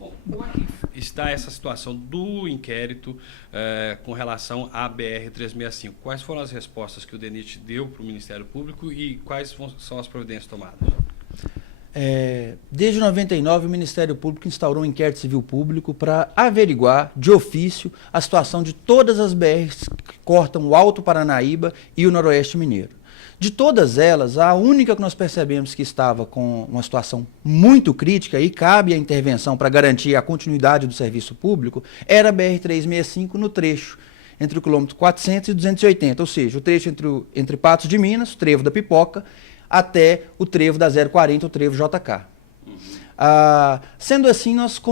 Como é que está essa situação do inquérito com relação à BR-365? Quais foram as respostas que o DENIT deu para o Ministério Público e quais são as providências tomadas? Desde 99, o Ministério Público instaurou um inquérito civil público para averiguar, de ofício, a situação de todas as BRs que cortam o Alto Paranaíba e o Noroeste Mineiro. De todas elas, a única que nós percebemos que estava com uma situação muito crítica e cabe a intervenção para garantir a continuidade do serviço público, era a BR-365 no trecho entre o quilômetro 400 e 280, ou seja, o trecho entre Patos de Minas, o trevo da Pipoca, até o trevo da 040, o trevo JK. Sendo assim, nós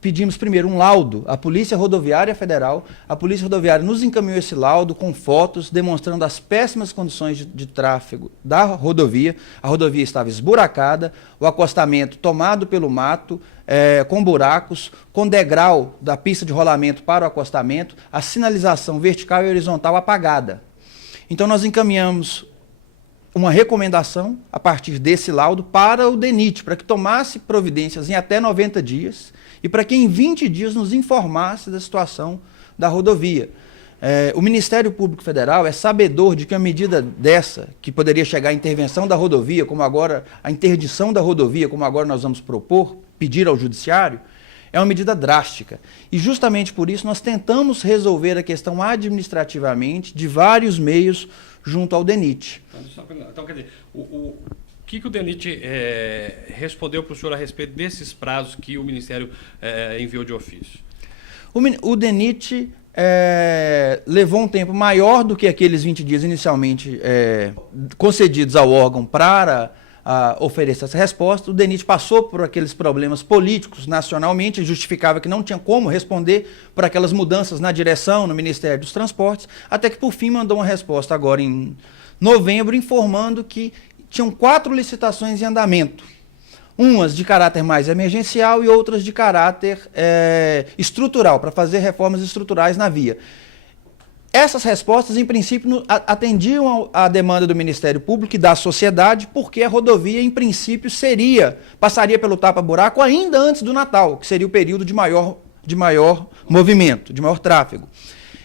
pedimos primeiro um laudo à Polícia Rodoviária Federal. A Polícia Rodoviária nos encaminhou esse laudo com fotos demonstrando as péssimas condições de tráfego da rodovia. A rodovia estava esburacada, o acostamento tomado pelo mato, com buracos, com degrau da pista de rolamento para o acostamento, a sinalização vertical e horizontal apagada. Então nós encaminhamos uma recomendação a partir desse laudo para o DENIT, para que tomasse providências em até 90 dias e para que em 20 dias nos informasse da situação da rodovia. O Ministério Público Federal é sabedor de que a medida dessa, que poderia chegar à intervenção da rodovia, como agora a interdição da rodovia, como agora nós vamos propor, pedir ao Judiciário, é uma medida drástica. E justamente por isso nós tentamos resolver a questão administrativamente de vários meios junto ao DENIT. Então, quer dizer, o que o DENIT respondeu para o senhor a respeito desses prazos que o Ministério enviou de ofício? O DENIT levou um tempo maior do que aqueles 20 dias inicialmente concedidos ao órgão para oferecer essa resposta. O DENIT passou por aqueles problemas políticos nacionalmente, justificava que não tinha como responder por aquelas mudanças na direção, no Ministério dos Transportes, até que por fim mandou uma resposta agora em novembro, informando que tinham 4 licitações em andamento, umas de caráter mais emergencial e outras de caráter estrutural, para fazer reformas estruturais na via. Essas respostas, em princípio, atendiam à demanda do Ministério Público e da sociedade, porque a rodovia, em princípio, passaria pelo tapa-buraco ainda antes do Natal, que seria o período de maior movimento, de maior tráfego.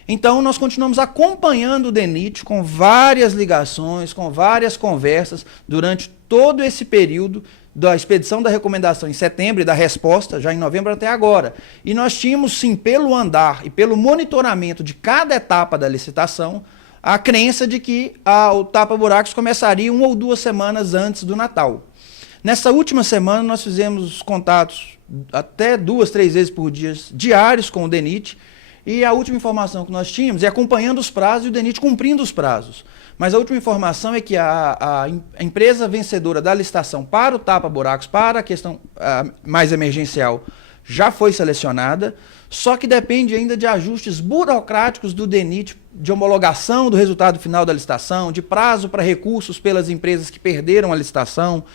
Então, nós continuamos acompanhando o DENIT com várias ligações, com várias conversas, durante todo esse período da expedição da recomendação em setembro e da resposta já em novembro até agora. E nós tínhamos, sim, pelo andar e pelo monitoramento de cada etapa da licitação, a crença de que o tapa-buracos começaria 1 ou 2 semanas antes do Natal. Nessa última semana, nós fizemos contatos até 2, 3 vezes por dia, diários com o DENIT, e a última informação que nós tínhamos é acompanhando os prazos e o DENIT cumprindo os prazos. Mas a última informação é que a empresa vencedora da licitação para o tapa-buracos, para a questão mais emergencial, já foi selecionada, só que depende ainda de ajustes burocráticos do DENIT, de homologação do resultado final da licitação, de prazo para recursos pelas empresas que perderam a licitação,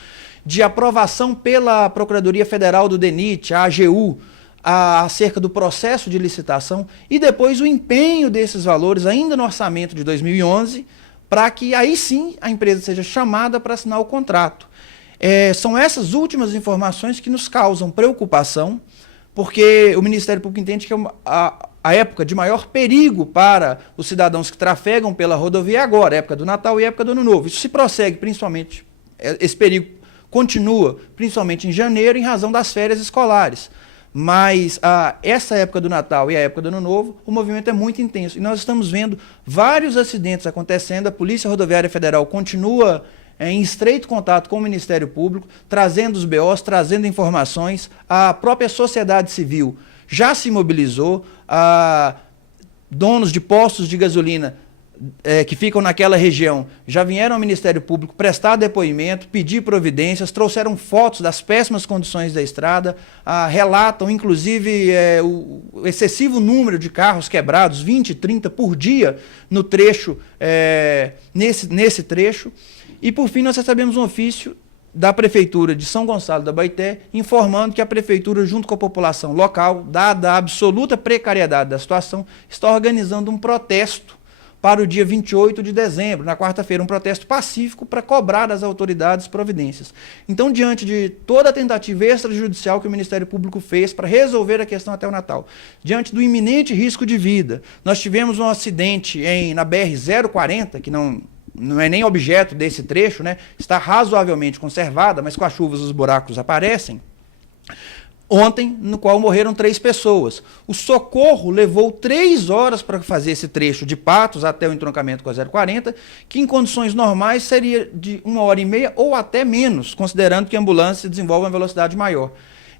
de aprovação pela Procuradoria Federal do DENIT, a AGU, acerca do processo de licitação, e depois o empenho desses valores ainda no orçamento de 2011, para que aí sim a empresa seja chamada para assinar o contrato. São essas últimas informações que nos causam preocupação, porque o Ministério Público entende que a época de maior perigo para os cidadãos que trafegam pela rodovia é agora, a época do Natal e a época do Ano Novo. Isso se prossegue principalmente, esse perigo continua principalmente em janeiro, em razão das férias escolares. Mas essa época do Natal e a época do Ano Novo, o movimento é muito intenso. E nós estamos vendo vários acidentes acontecendo. A Polícia Rodoviária Federal continua em estreito contato com o Ministério Público, trazendo os BOs, trazendo informações. A própria sociedade civil já se mobilizou. Donos de postos de gasolina que ficam naquela região já vieram ao Ministério Público prestar depoimento, pedir providências, trouxeram fotos das péssimas condições da estrada, relatam inclusive o excessivo número de carros quebrados, 20, 30 por dia no trecho, nesse trecho. E por fim nós recebemos um ofício da Prefeitura de São Gonçalo da Baité, informando que a Prefeitura, junto com a população local, dada a absoluta precariedade da situação, está organizando um protesto para o dia 28 de dezembro, na quarta-feira, um protesto pacífico para cobrar das autoridades providências. Então, diante de toda a tentativa extrajudicial que o Ministério Público fez para resolver a questão até o Natal, diante do iminente risco de vida, nós tivemos um acidente na BR-040, que não é nem objeto desse trecho, né? Está razoavelmente conservada, mas com as chuvas os buracos aparecem. Ontem, no qual morreram 3 pessoas. O socorro levou 3 horas para fazer esse trecho de Patos até o entroncamento com a 040, que em condições normais seria de 1h30 ou até menos, considerando que a ambulância desenvolve uma velocidade maior.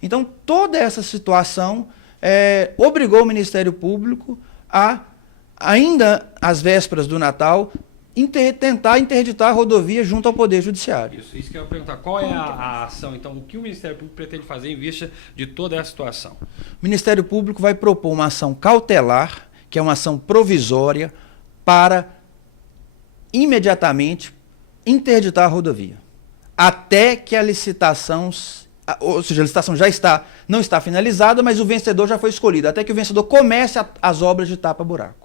Então, toda essa situação obrigou o Ministério Público a, ainda às vésperas do Natal, tentar interditar a rodovia junto ao Poder Judiciário. Isso que eu ia perguntar. Qual é a ação, então, o que o Ministério Público pretende fazer em vista de toda essa situação? O Ministério Público vai propor uma ação cautelar, que é uma ação provisória, para imediatamente interditar a rodovia, até que a licitação, ou seja, a licitação não está finalizada, mas o vencedor já foi escolhido, até que o vencedor comece as obras de tapa-buraco.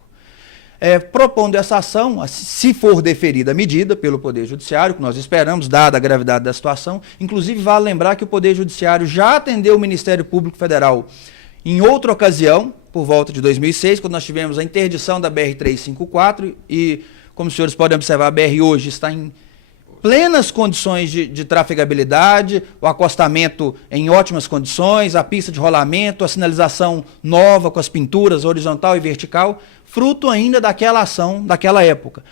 Propondo essa ação, se for deferida a medida pelo Poder Judiciário, que nós esperamos, dada a gravidade da situação. Inclusive, vale lembrar que o Poder Judiciário já atendeu o Ministério Público Federal em outra ocasião, por volta de 2006, quando nós tivemos a interdição da BR-354, e, como os senhores podem observar, a BR hoje está em plenas condições de trafegabilidade, o acostamento em ótimas condições, a pista de rolamento, a sinalização nova com as pinturas horizontal e vertical, fruto ainda daquela ação, daquela época,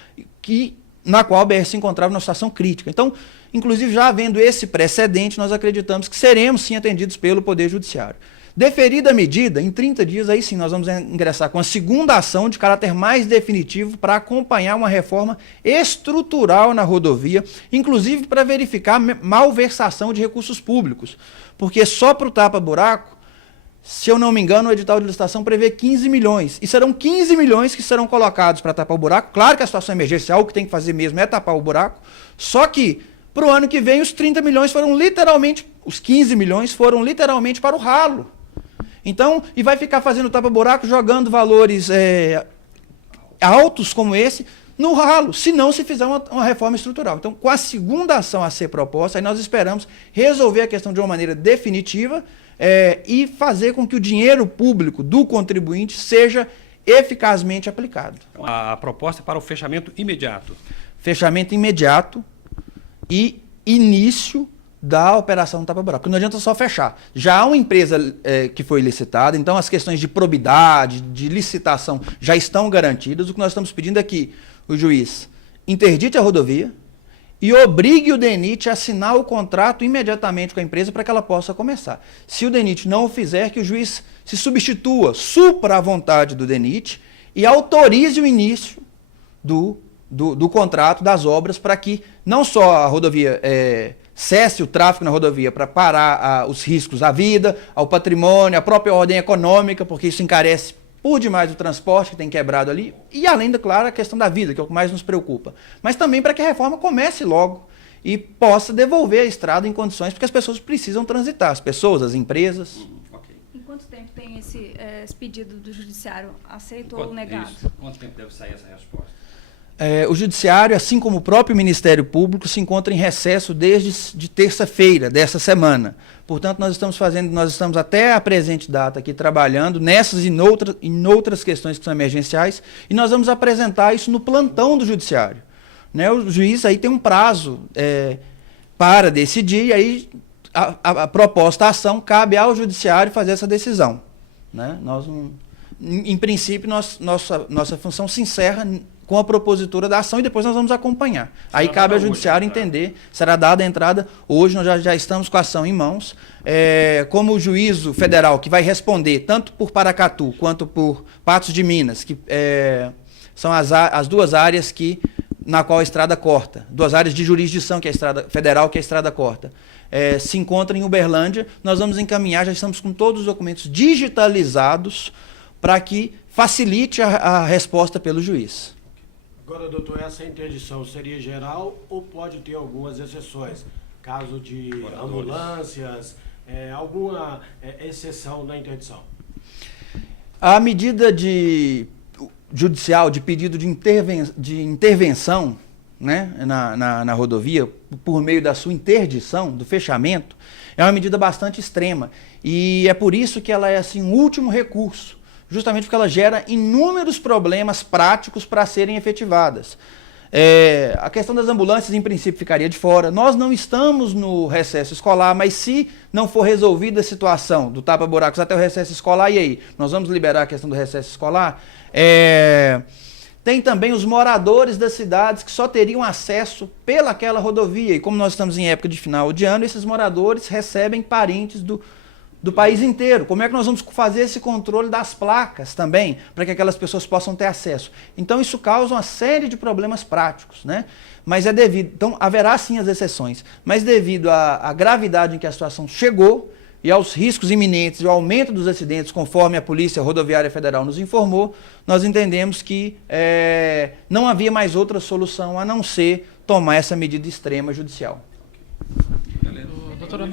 na qual a BR se encontrava numa situação crítica. Então, inclusive, já havendo esse precedente, nós acreditamos que seremos sim atendidos pelo Poder Judiciário. Deferida a medida, em 30 dias, aí sim, nós vamos ingressar com a segunda ação de caráter mais definitivo para acompanhar uma reforma estrutural na rodovia, inclusive para verificar malversação de recursos públicos. Porque só para o tapa-buraco, se eu não me engano, o edital de licitação prevê 15 milhões. E serão 15 milhões que serão colocados para tapar o buraco. Claro que a situação emergencial, o que tem que fazer mesmo é tapar o buraco. Só que, para o ano que vem, os 30 milhões foram literalmente, os 15 milhões foram literalmente para o ralo. Então, e vai ficar fazendo tapa-buraco, jogando valores altos como esse no ralo, se não se fizer uma reforma estrutural. Então, com a segunda ação a ser proposta, aí nós esperamos resolver a questão de uma maneira definitiva e fazer com que o dinheiro público do contribuinte seja eficazmente aplicado. A proposta é para o fechamento imediato. Fechamento imediato e início da operação tapa-buraco. Porque não adianta só fechar. Já há uma empresa que foi licitada, então as questões de probidade, de licitação já estão garantidas. O que nós estamos pedindo é que o juiz interdite a rodovia e obrigue o DENIT a assinar o contrato imediatamente com a empresa para que ela possa começar. Se o DENIT não o fizer, que o juiz se substitua, supra a vontade do DENIT e autorize o início do contrato das obras para que não só a rodovia cesse o tráfego na rodovia para parar os riscos à vida, ao patrimônio, à própria ordem econômica, porque isso encarece por demais o transporte que tem quebrado ali, e além, claro, a questão da vida, que é o que mais nos preocupa. Mas também para que a reforma comece logo e possa devolver a estrada em condições, porque as pessoas precisam transitar, as pessoas, as empresas. Em quanto tempo tem esse pedido do Judiciário? Aceito ou negado? Quanto tempo deve sair essa resposta? O Judiciário, assim como o próprio Ministério Público, se encontra em recesso desde terça-feira dessa semana. Portanto, nós estamos até a presente data aqui trabalhando nessas e em outras questões que são emergenciais, e nós vamos apresentar isso no plantão do Judiciário. Né? O juiz aí tem um prazo para decidir, e aí a proposta, a ação, cabe ao Judiciário fazer essa decisão. Né? Em princípio, nossa função se encerra com a propositura da ação e depois nós vamos acompanhar. Aí cabe ao Judiciário entender, será dada a entrada. Hoje nós já estamos com a ação em mãos. Como o juízo federal, que vai responder tanto por Paracatu quanto por Patos de Minas, que são as duas áreas na qual a estrada corta, duas áreas de jurisdição, que é a estrada federal, que é a estrada corta, se encontra em Uberlândia, nós vamos encaminhar, já estamos com todos os documentos digitalizados para que facilite a resposta pelo juiz. Agora, doutor, essa interdição seria geral ou pode ter algumas exceções? Caso de ambulâncias, alguma exceção na interdição? A medida judicial de pedido de intervenção, né, na rodovia, por meio da sua interdição, do fechamento, é uma medida bastante extrema. E é por isso que ela é assim, um último recurso, justamente porque ela gera inúmeros problemas práticos para serem efetivadas. A questão das ambulâncias, em princípio, ficaria de fora. Nós não estamos no recesso escolar, mas se não for resolvida a situação do tapa-buracos até o recesso escolar, e aí? Nós vamos liberar a questão do recesso escolar? Tem também os moradores das cidades que só teriam acesso pelaquela rodovia. E como nós estamos em época de final de ano, esses moradores recebem parentes do país inteiro. Como é que nós vamos fazer esse controle das placas também, para que aquelas pessoas possam ter acesso? Então isso causa uma série de problemas práticos, né? Mas então haverá sim as exceções, mas devido à gravidade em que a situação chegou e aos riscos iminentes e ao aumento dos acidentes, conforme a Polícia Rodoviária Federal nos informou, nós entendemos que não havia mais outra solução a não ser tomar essa medida extrema judicial. Beleza. Doutora